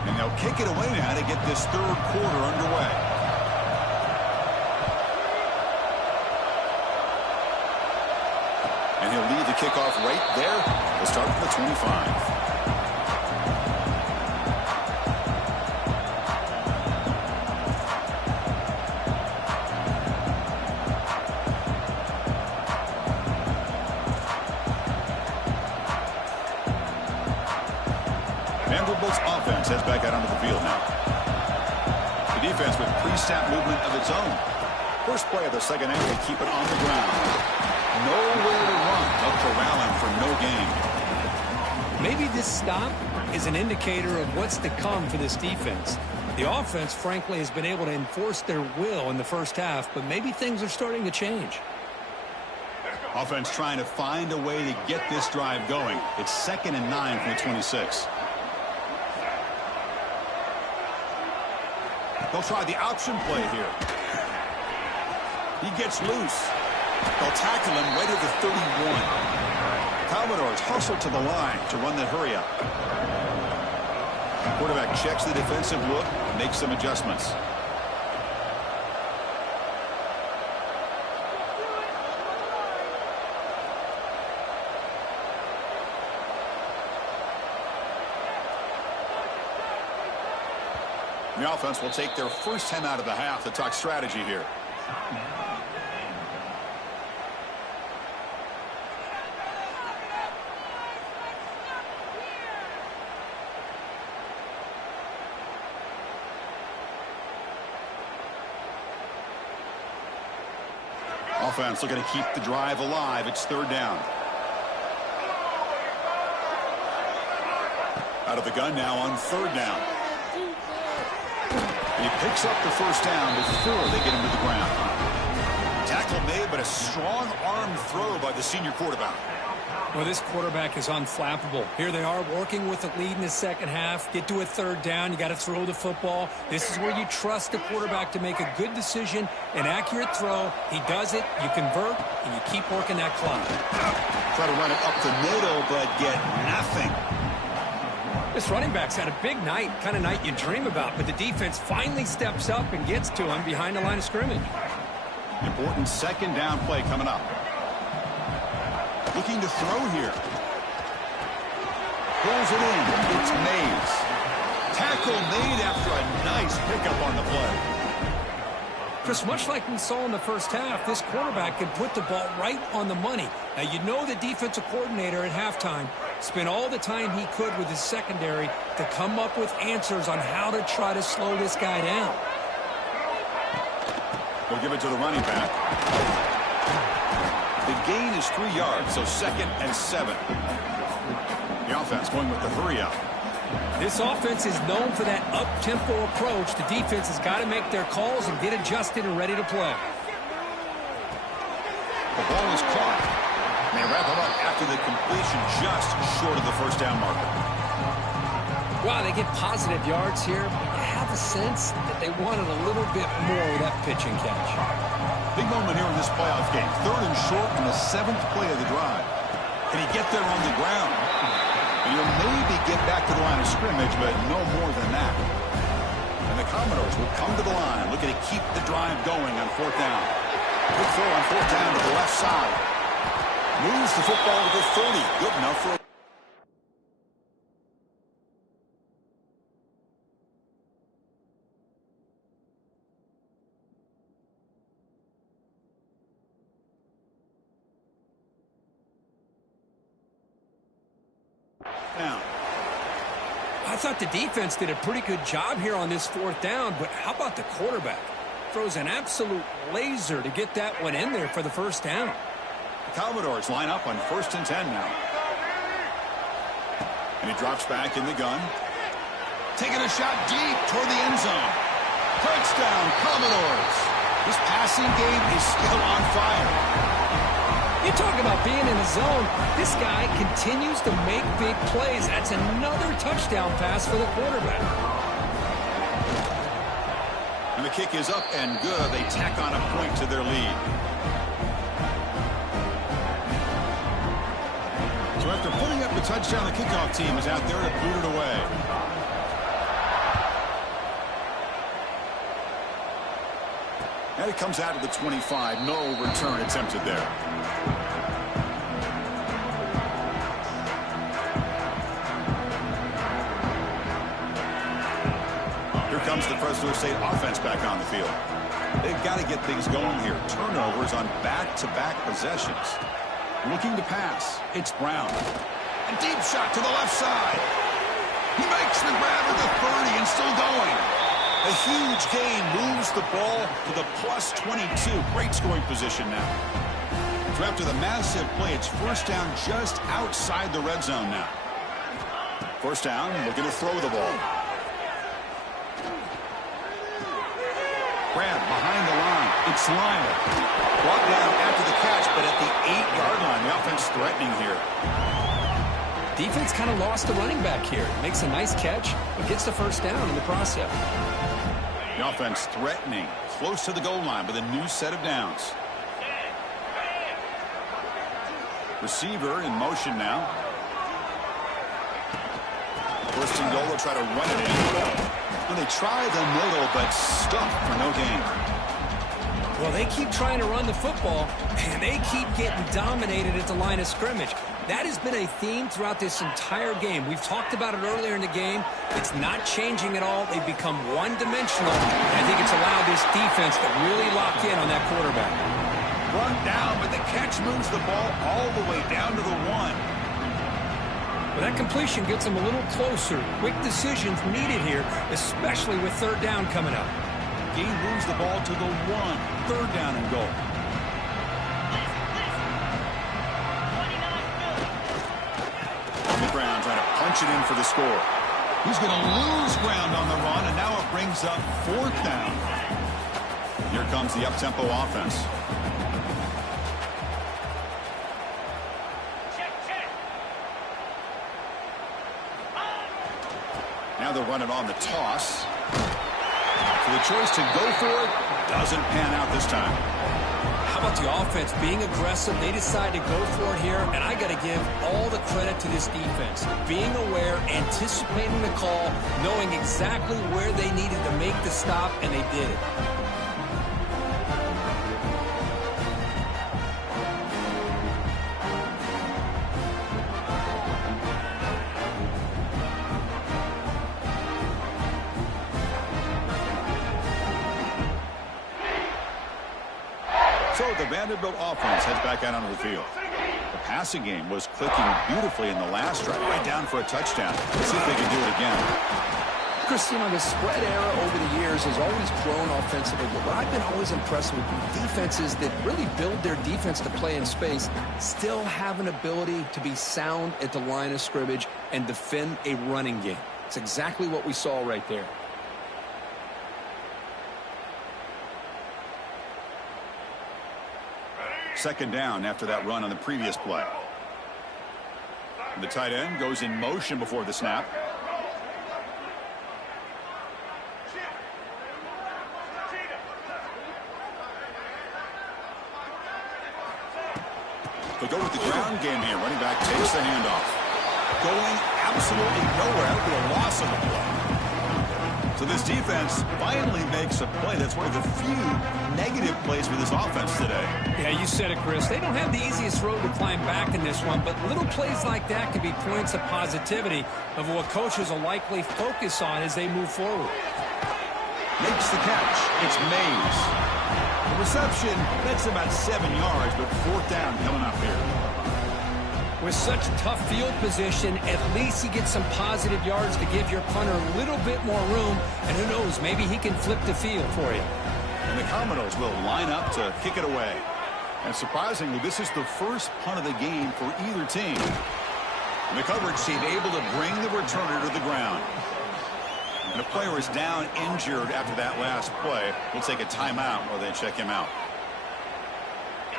And they'll kick it away now to get this 3rd quarter underway. And he'll lead the kickoff right there. We'll start from the 25. Vanderbilt's offense heads back out onto the field now. The defense with pre-snap movement of its own. First play of the second half, they keep it on the ground. Nowhere to run. They'll corral him for no gain. Maybe this stop is an indicator of what's to come for this defense. The offense, frankly, has been able to enforce their will in the first half, but maybe things are starting to change. Offense trying to find a way to get this drive going. It's 2nd and 9 from the 26. They'll try the option play here. He gets loose. They'll tackle him right at the 31. Commodores hustle to the line to run the hurry-up. Quarterback checks the defensive look, makes some adjustments. The offense will take their first time out of the half to talk strategy here. Offense looking to keep the drive alive. It's 3rd down. Out of the gun now on 3rd down. He picks up the first down before they get him to the ground. Tackle made, but a strong arm throw by the senior quarterback. Well, this quarterback is unflappable. Here they are working with the lead in the second half. Get to a third down. You got to throw the football. This is where you trust the quarterback to make a good decision, an accurate throw. He does it. You convert, and you keep working that clock. Try to run it up the middle, but get nothing. This running back's had a big night, kind of night you dream about, but the defense finally steps up and gets to him behind the line of scrimmage. Important second down play coming up. Looking to throw here. Pulls it in. It's Mays. Tackle made after a nice pickup on the play. Chris, much like we saw in the first half, this quarterback can put the ball right on the money. Now, you know the defensive coordinator at halftime spent all the time he could with his secondary to come up with answers on how to try to slow this guy down. We'll give it to the running back. The gain is 3 yards, so 2nd and 7. The offense going with the hurry up. This offense is known for that up-tempo approach. The defense has got to make their calls and get adjusted and ready to play. The ball is caught. They wrap him up after the completion just short of the first down marker. Wow, they get positive yards here, but you have a sense that they wanted a little bit more with that pitch and catch. Big moment here in this playoff game. 3rd and short on the 7th play of the drive. Can he get there on the ground? And he'll maybe get back to the line of scrimmage, but no more than that. And the Commodores will come to the line, looking to keep the drive going on 4th down. Good throw on 4th down to the left side. Moves the football to the 30. Good enough for a down. I thought the defense did a pretty good job here on this 4th down, but how about the quarterback? Throws an absolute laser to get that one in there for the first down. The Commodores line up on 1st and 10 now. And he drops back in the gun. Taking a shot deep toward the end zone. Touchdown, Commodores. This passing game is still on fire. You talk about being in the zone. This guy continues to make big plays. That's another touchdown pass for the quarterback. And the kick is up and good. They tack on a point to their lead. So after putting up the touchdown, the kickoff team is out there to boot it away. And it comes out to the 25. No return attempted there. Here comes the Fresno State offense back on the field. They've got to get things going here. Turnovers on back-to-back possessions. Looking to pass. It's Brown. A deep shot to the left side. He makes the grab at the 30 and still going. A huge gain moves the ball to the plus 22. Great scoring position now. So after the massive play, it's first down just outside the red zone now. First down, looking to throw the ball. Grab behind the line. It's Lyle. Brought down after the catch, but at the 8-yard line, the offense threatening here. Defense kind of lost the running back here. Makes a nice catch, but gets the first down in the process. The offense threatening, close to the goal line with a new set of downs. Receiver in motion now. First and goal, they'll try to run it in. Well, they try the middle, but stuck for no gain. Well, they keep trying to run the football, and they keep getting dominated at the line of scrimmage. That has been a theme throughout this entire game. We've talked about it earlier in the game. It's not changing at all. They've become one-dimensional, and I think it's allowed this defense to really lock in on that quarterback. Run down, but the catch moves the ball all the way down to the 1. Well, that completion gets them a little closer. Quick decisions needed here, especially with third down coming up. Gain moves the ball to the 1. Third down and goal. On the ground, trying to punch it in for the score. He's going to lose ground on the run, and now it brings up 4th down. Here comes the up-tempo offense. Now they'll run it on the toss. So the choice to go for it doesn't pan out this time. How about the offense being aggressive? They decide to go for it here, and I got to give all the credit to this defense. Being aware, anticipating the call, knowing exactly where they needed to make the stop, and they did it. So the Vanderbilt offense heads back out onto the field. The passing game was clicking beautifully in the last drive, right down for a touchdown. Let's see if they can do it again. Chris, you know, the spread era over the years has always grown offensively, but what I've been always impressed with defenses that really build their defense to play in space still have an ability to be sound at the line of scrimmage and defend a running game. It's exactly what we saw right there. Second down after that run on the previous play. The tight end goes in motion before the snap. They go with the ground game here. Running back takes the handoff. Going absolutely nowhere. That would be a loss on the play. So this defense finally makes a play. That's one of the few negative plays for this offense today. Yeah, you said it, Chris. They don't have the easiest road to climb back in this one, but little plays like that can be points of positivity of what coaches will likely focus on as they move forward. Makes the catch. It's Mays. The reception, that's about 7 yards, but 4th down coming up here. With such tough field position, at least he gets some positive yards to give your punter a little bit more room. And who knows, maybe he can flip the field for you. And the Commodores will line up to kick it away. And surprisingly, this is the first punt of the game for either team. And the coverage team able to bring the returner to the ground. And the player is down injured after that last play. We'll take a timeout while they check him out.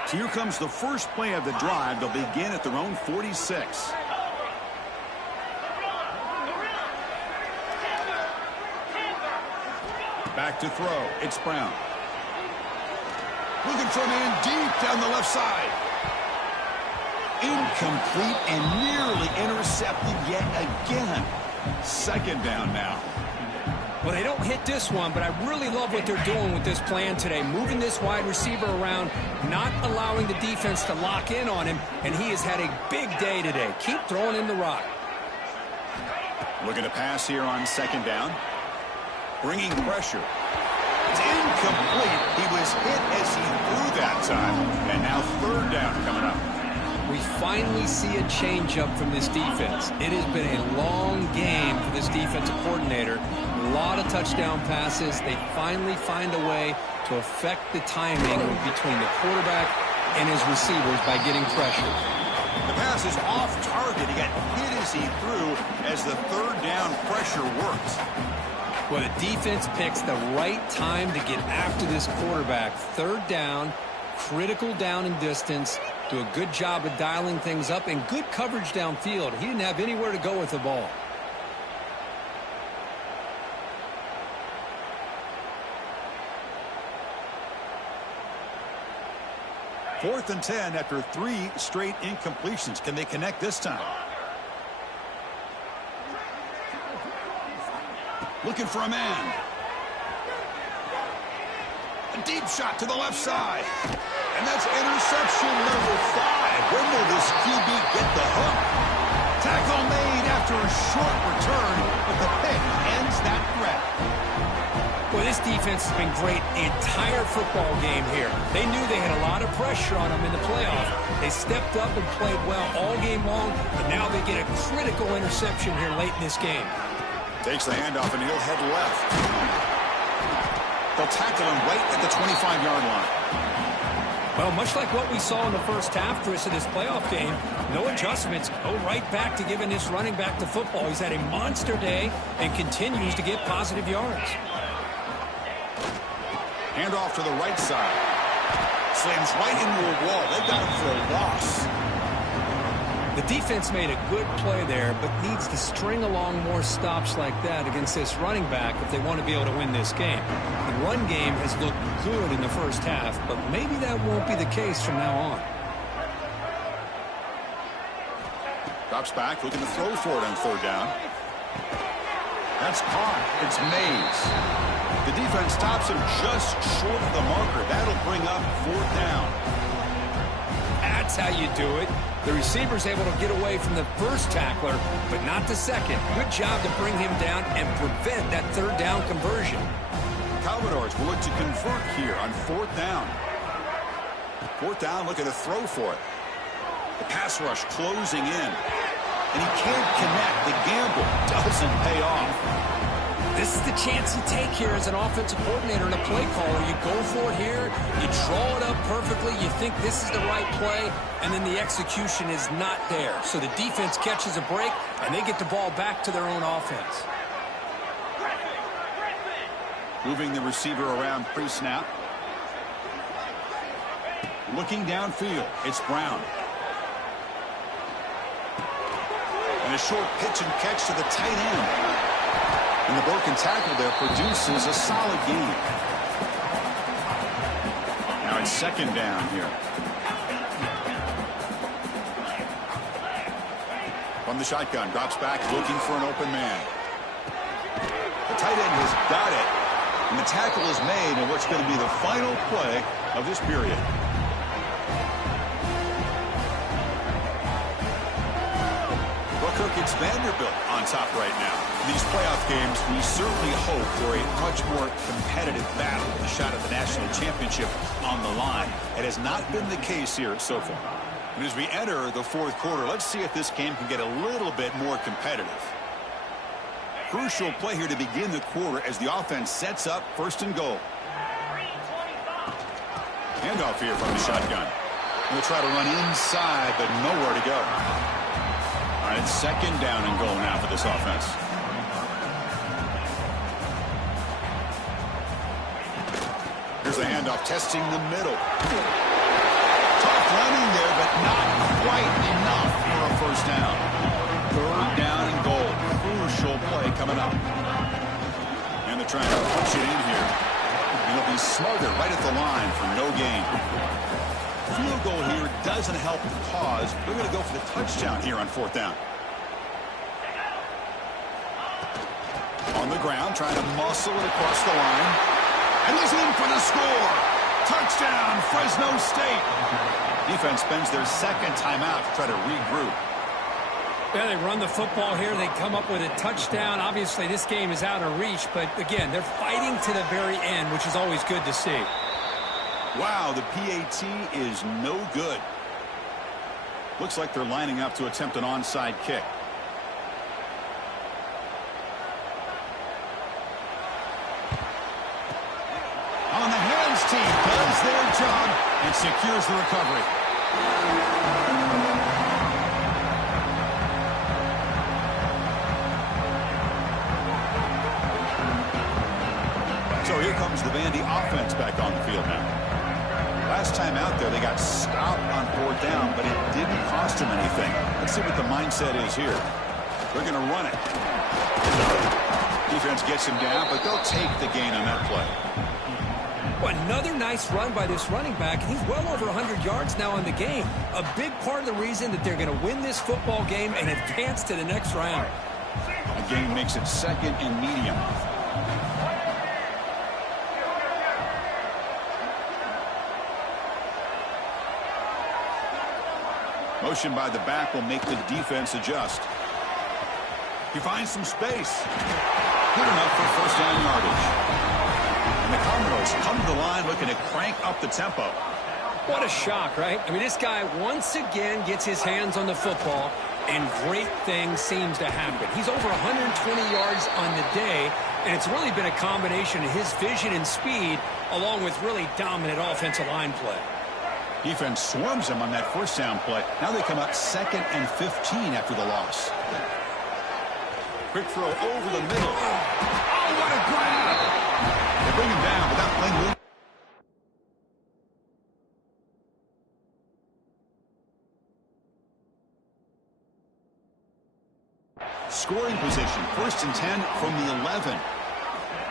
So here comes the first play of the drive. They'll begin at their own 46. Back to throw. It's Brown. Looking for a man deep down the left side. Incomplete and nearly intercepted yet again. 2nd down now. Well, they don't hit this one, but I really love what they're doing with this plan today. Moving this wide receiver around, not allowing the defense to lock in on him, and he has had a big day today. Keep throwing in the rock. Looking to pass here on 2nd down. Bringing pressure. It's incomplete. He was hit as he threw that time. And now 3rd down coming up. We finally see a changeup from this defense. It has been a long game for this defensive coordinator. A lot of touchdown passes. They finally find a way to affect the timing between the quarterback and his receivers by getting pressure. The pass is off target. He got hit as he threw as the 3rd down pressure works. Well, the defense picks the right time to get after this quarterback. 3rd down, critical down and distance. Do a good job of dialing things up and good coverage downfield. He didn't have anywhere to go with the ball. Fourth and 10 after 3 straight incompletions. Can they connect this time? Looking for a man. A deep shot to the left side. And that's interception number 5. When will this QB get the hook? Tackle made after a short return, but the pick ends that threat. Well, this defense has been great the entire football game here. They knew they had a lot of pressure on them in the playoff. They stepped up and played well all game long, but now they get a critical interception here late in this game. Takes the handoff and he'll head left. They'll tackle him right at the 25-yard line. Well, much like what we saw in the first half, Chris, of this playoff game, no adjustments. Go right back to giving this running back the football. He's had a monster day and continues to get positive yards. Hand off to the right side. Slams right into a wall. They got him for a loss. The defense made a good play there, but needs to string along more stops like that against this running back if they want to be able to win this game. The run game has looked good in the first half, but maybe that won't be the case from now on. Drops back, looking to throw for it on third down. That's caught. It's Mays. The defense stops him just short of the marker. That'll bring up fourth down. That's how you do it. The receiver's able to get away from the first tackler, but not the second. Good job to bring him down and prevent that third down conversion. Commodores will look to convert here on fourth down. Fourth down, looking to throw for it. The pass rush closing in. And he can't connect. The gamble doesn't pay off. This is the chance you take here as an offensive coordinator and a play caller. You go for it here, you draw it up perfectly, you think this is the right play, and then the execution is not there. So the defense catches a break, and they get the ball back to their own offense. Moving the receiver around pre-snap. Looking downfield, it's Brown. And a short pitch and catch to the tight end. And the broken tackle there produces a solid gain. Now it's second down here. From the shotgun, drops back, looking for an open man. The tight end has got it. And the tackle is made in what's going to be the final play of this period. Cook, it's Vanderbilt on top right now. In these playoff games, we certainly hope for a much more competitive battle with a shot at the national championship on the line. It has not been the case here so far. And as we enter the fourth quarter, let's see if this game can get a little bit more competitive. Crucial play here to begin the quarter as the offense sets up first and goal. Handoff here from the shotgun. We'll try to run inside, but nowhere to go. All right, second down and goal now for this offense. Here's a handoff, testing the middle. Tough running there, but not quite enough for a first down. Third down and goal. Crucial play coming up. And they're trying to push it in here. And it'll be smothered right at the line for no gain. Field goal here doesn't help the cause. They're going to go for the touchdown here on fourth down. On the ground, trying to muscle it across the line. And he's in for the score. Touchdown, Fresno State. Defense spends their second timeout to try to regroup. Yeah, they run the football here. They come up with a touchdown. Obviously, this game is out of reach. But, again, they're fighting to the very end, which is always good to see. Wow, the PAT is no good. Looks like they're lining up to attempt an onside kick. On the hands team does their job and secures the recovery. So here comes the Vandy offense back on the field now. Last time out there, they got stopped on fourth down, but it didn't cost them anything. Let's see what the mindset is here. They're going to run it. Defense gets him down, but they'll take the gain on that play. Well, another nice run by this running back, and he's well over 100 yards now in the game. A big part of the reason that they're going to win this football game and advance to the next round. The game makes it second and medium. Motion by the back will make the defense adjust. He finds some space. Good enough for first down yardage. And the Commodores come to the line looking to crank up the tempo. What a shock, right? I mean, this guy once again gets his hands on the football, and great things seems to happen. He's over 120 yards on the day, and it's really been a combination of his vision and speed along with really dominant offensive line play. Defense swarms him on that first down play. Now they come up 2nd and 15 after the loss. Quick throw over the middle. Oh, what a grab! They bring him down without playing room. Scoring position, 1st and 10 from the 11.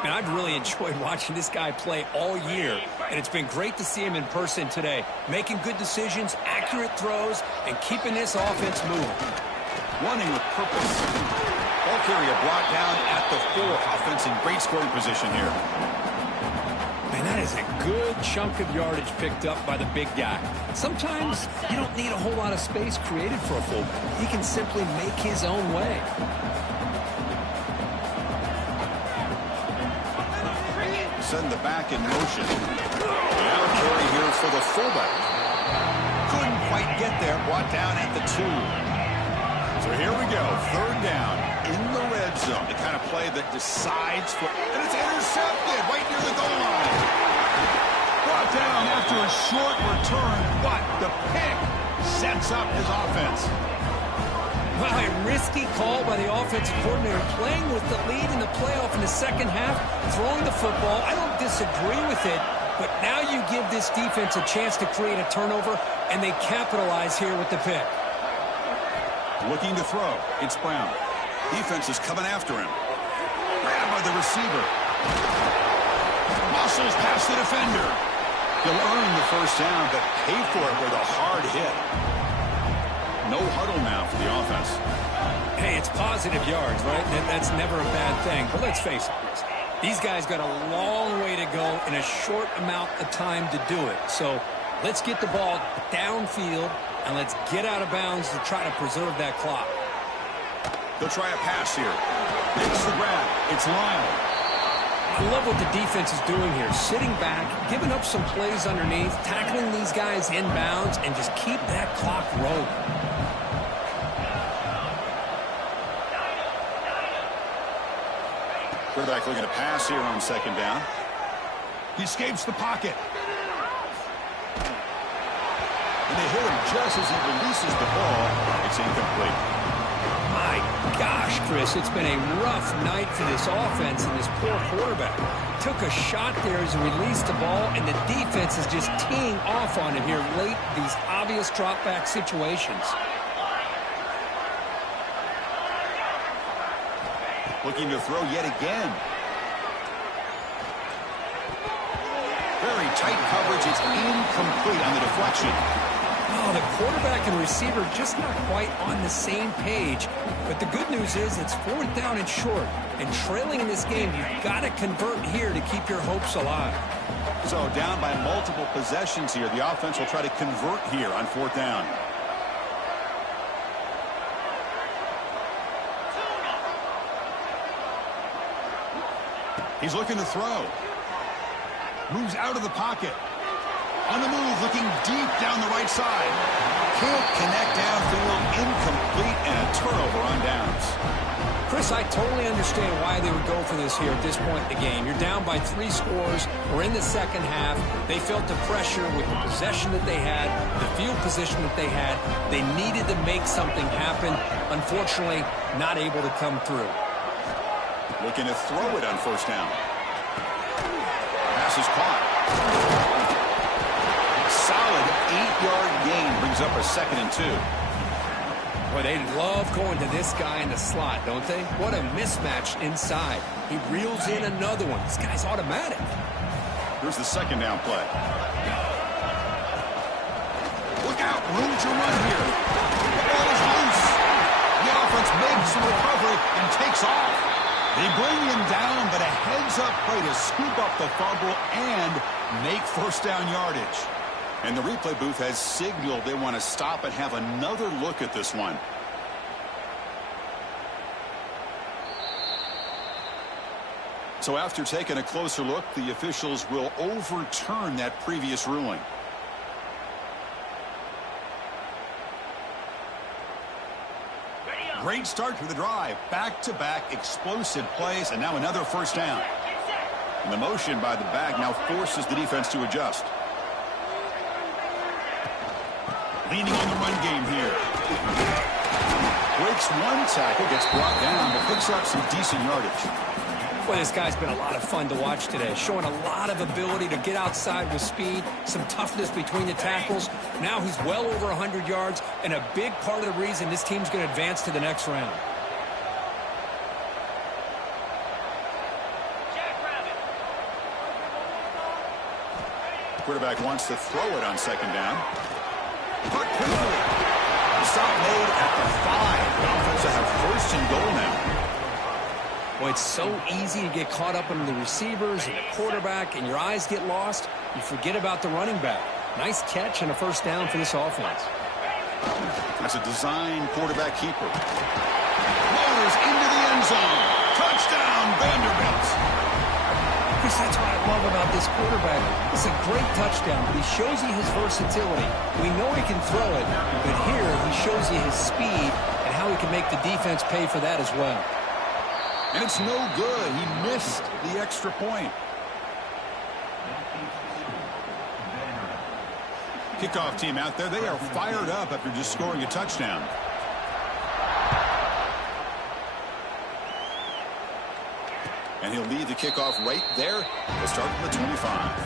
And I've really enjoyed watching this guy play all year, and it's been great to see him in person today, making good decisions, accurate throws, and keeping this offense moving. Running with purpose. Ball carrier brought down at the 4. Offense in great scoring position here. Man, that is a good chunk of yardage picked up by the big guy. Sometimes you don't need a whole lot of space created for a fullback. He can simply make his own way. Send the back in motion. Now carry here for the fullback. Couldn't quite get there. Brought down at the 2. So here we go. 3rd down in the red zone. The kind of play that decides for... And it's intercepted right near the goal line. Brought down after a short return. But the pick sets up his offense. Well, a risky call by the offensive coordinator, playing with the lead in the playoff in the second half, throwing the football. I don't disagree with it, but now you give this defense a chance to create a turnover, and they capitalize here with the pick. Looking to throw. It's Brown. Defense is coming after him. Grabbed by the receiver. Muscles past the defender. He'll earn the first down, but pay for it with a hard hit. No huddle now for the offense. Hey, it's positive yards, right? That's never a bad thing. But let's face it, Chris. These guys got a long way to go in a short amount of time to do it. So let's get the ball downfield, and let's get out of bounds to try to preserve that clock. They'll try a pass here. Makes the grab. It's Lyle. I love what the defense is doing here. Sitting back, giving up some plays underneath, tackling these guys inbounds, and just keep that clock rolling. Quarterback looking to pass here on 2nd down. He escapes the pocket. And they hit him just as he releases the ball. It's incomplete. My gosh, Chris, it's been a rough night for this offense and this poor quarterback. Took a shot there as he released the ball, and the defense is just teeing off on him here late, these obvious drop-back situations. Looking to throw yet again. Very tight coverage. It's incomplete on the deflection. Oh, the quarterback and receiver just not quite on the same page. But the good news is it's 4th down and short. And trailing in this game, you've got to convert here to keep your hopes alive. So down by multiple possessions here. The offense will try to convert here on 4th down. He's looking to throw. Moves out of the pocket. On the move, looking deep down the right side. Can't connect downfield. Incomplete, and a turnover on downs. Chris, I totally understand why they would go for this here at this point in the game. You're down by 3 scores. We're in the second half. They felt the pressure with the possession that they had, the field position that they had. They needed to make something happen. Unfortunately, not able to come through. Looking to throw it on 1st down. Pass is caught. Solid 8-yard gain brings up a 2nd and 2. Boy, they love going to this guy in the slot, don't they? What a mismatch inside. He reels in another one. This guy's automatic. Here's the 2nd down play. Look out, room to run here. The ball is loose. The offense makes the recovery and takes off. They bring him down, but a heads-up play to scoop up the fumble and make 1st down yardage. And the replay booth has signaled they want to stop and have another look at this one. So after taking a closer look, the officials will overturn that previous ruling. Great start to the drive. Back-to-back explosive plays, and now another 1st down. And the motion by the back now forces the defense to adjust. Leaning on the run game here. Breaks one tackle, gets brought down, but picks up some decent yardage. Boy, this guy's been a lot of fun to watch today, showing a lot of ability to get outside with speed, some toughness between the tackles. Now he's well over 100 yards, and a big part of the reason this team's going to advance to the next round. Quarterback wants to throw it on second down. Caught quickly. Stop made at the 5. The offense will have first and goal now. Well, it's so easy to get caught up in the receivers and the quarterback, and your eyes get lost. You forget about the running back. Nice catch and a first down for this offense. That's a design quarterback keeper. Motors into the end zone. Touchdown, Vanderbilt. That's what I love about this quarterback. It's a great touchdown, but he shows you his versatility. We know he can throw it, but here he shows you his speed and how he can make the defense pay for that as well. And it's no good. He missed the extra point. Kickoff team out there, they are fired up after just scoring a touchdown. And he'll lead the kickoff right there. We'll start from the 25.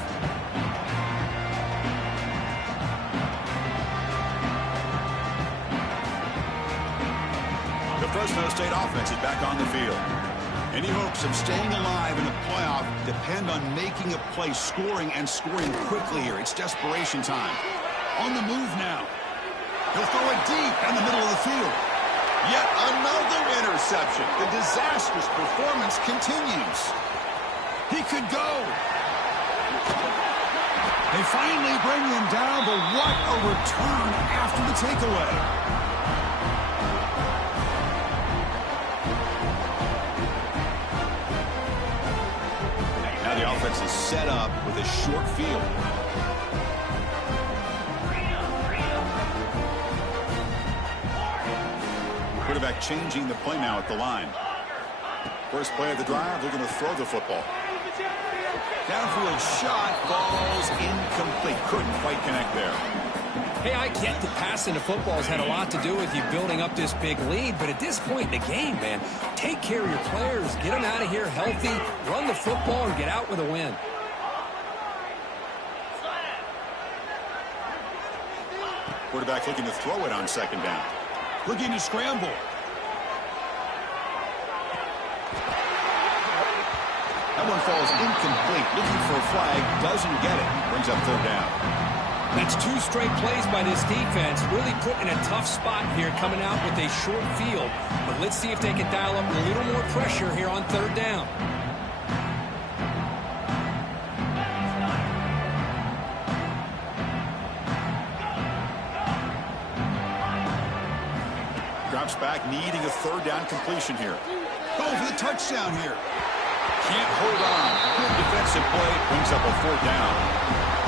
The fresNo State offense is back on the field. Any hopes of staying alive in the playoff depend on making a play, scoring, and scoring quickly here. It's desperation time. On the move now. He'll throw it deep in the middle of the field. Yet another interception. The disastrous performance continues. He could go. They finally bring him down, but what a return after the takeaway. Now the offense is set up with a short field. Quarterback changing the play now at the line. First play of the drive, they're going to throw the football. Downfield shot falls incomplete. Couldn't quite connect there. Hey, I get that passing the football has had a lot to do with you building up this big lead, but at this point in the game, man, take care of your players, get them out of here healthy, run the football, and get out with a win. Quarterback looking to throw it on second down. Looking to scramble. That one falls incomplete. Looking for a flag. Doesn't get it. Brings up third down. That's 2 straight plays by this defense. Really put in a tough spot here coming out with a short field. But let's see if they can dial up a little more pressure here on third down. Drops back, needing a third down completion here. Going for the touchdown here. Can't hold on. Good defensive play. Brings up a fourth down.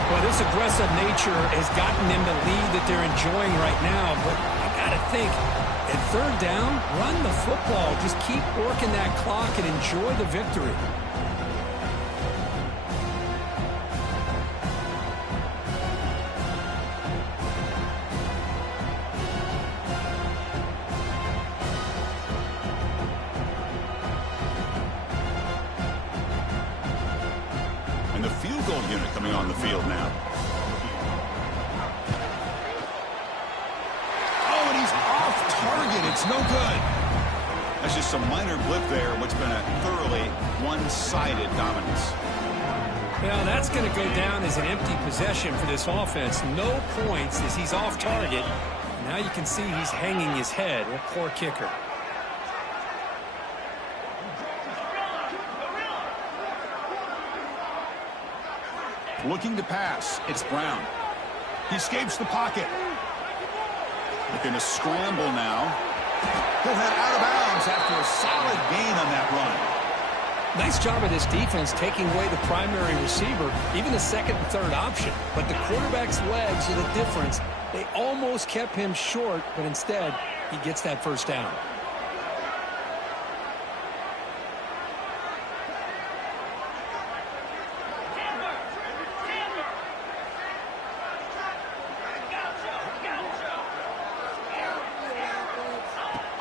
Well, this aggressive nature has gotten them the lead that they're enjoying right now. But I got to think, at third down, run the football. Just keep working that clock and enjoy the victory. The field goal unit coming on the field now. Oh, and he's off target. It's no good. That's just a minor blip there. What's been a thoroughly one-sided dominance. Well, that's going to go down as an empty possession for this offense. No points as he's off target. Now you can see he's hanging his head. A poor kicker. Looking to pass. It's Brown. He escapes the pocket. Looking to scramble now. He'll head out of bounds after a solid gain on that run. Nice job of this defense taking away the primary receiver, even the second and third option. But the quarterback's legs are the difference. They almost kept him short, but instead, he gets that first down.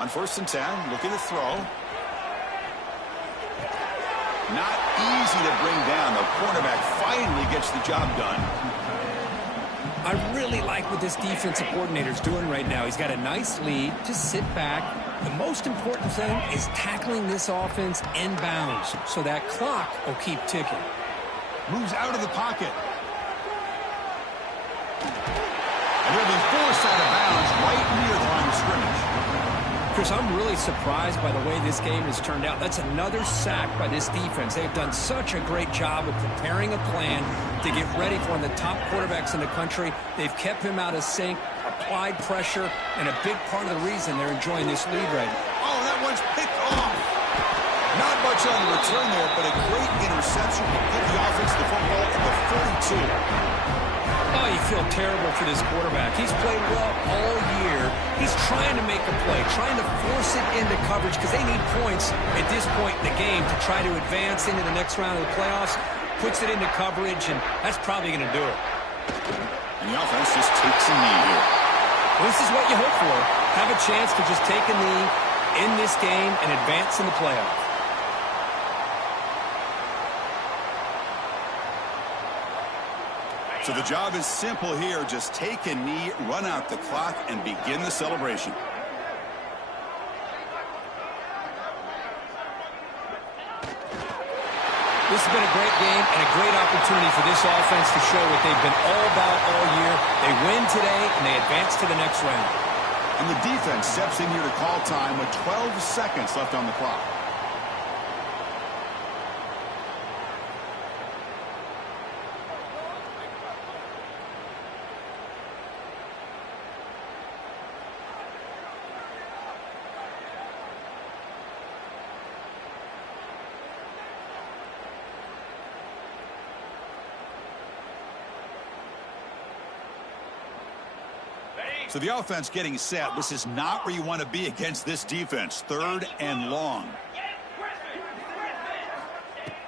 On 1st and 10, looking to throw. Not easy to bring down. The cornerback finally gets the job done. I really like what this defensive coordinator's doing right now. He's got a nice lead. Just sit back. The most important thing is tackling this offense in bounds so that clock will keep ticking. Moves out of the pocket. And he'll be forced out of bounds right near the line of scrimmage. Chris, I'm really surprised by the way this game has turned out. That's another sack by this defense. They've done such a great job of preparing a plan to get ready for one of the top quarterbacks in the country. They've kept him out of sync, applied pressure, and a big part of the reason they're enjoying this lead right now. Oh, that one's picked off. Not much on the return there, but a great interception to give the offense the football at the 42. Oh, you feel terrible for this quarterback. He's played well all year. He's trying to make a play, trying to force it into coverage because they need points at this point in the game to try to advance into the next round of the playoffs. Puts it into coverage, and that's probably going to do it. And the offense just takes a knee here. This is what you hope for. Have a chance to just take a knee in this game and advance in the playoffs. So the job is simple here. Just take a knee, run out the clock, and begin the celebration. This has been a great game and a great opportunity for this offense to show what they've been all about all year. They win today, and they advance to the next round. And the defense steps in here to call time with 12 seconds left on the clock. So the offense getting set. This is not where you want to be against this defense. 3rd and long.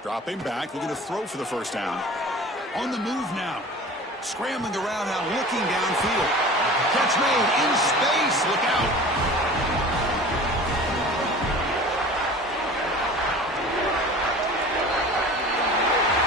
Dropping back, looking to throw for the first down. On the move now. Scrambling around now, looking downfield. Catch made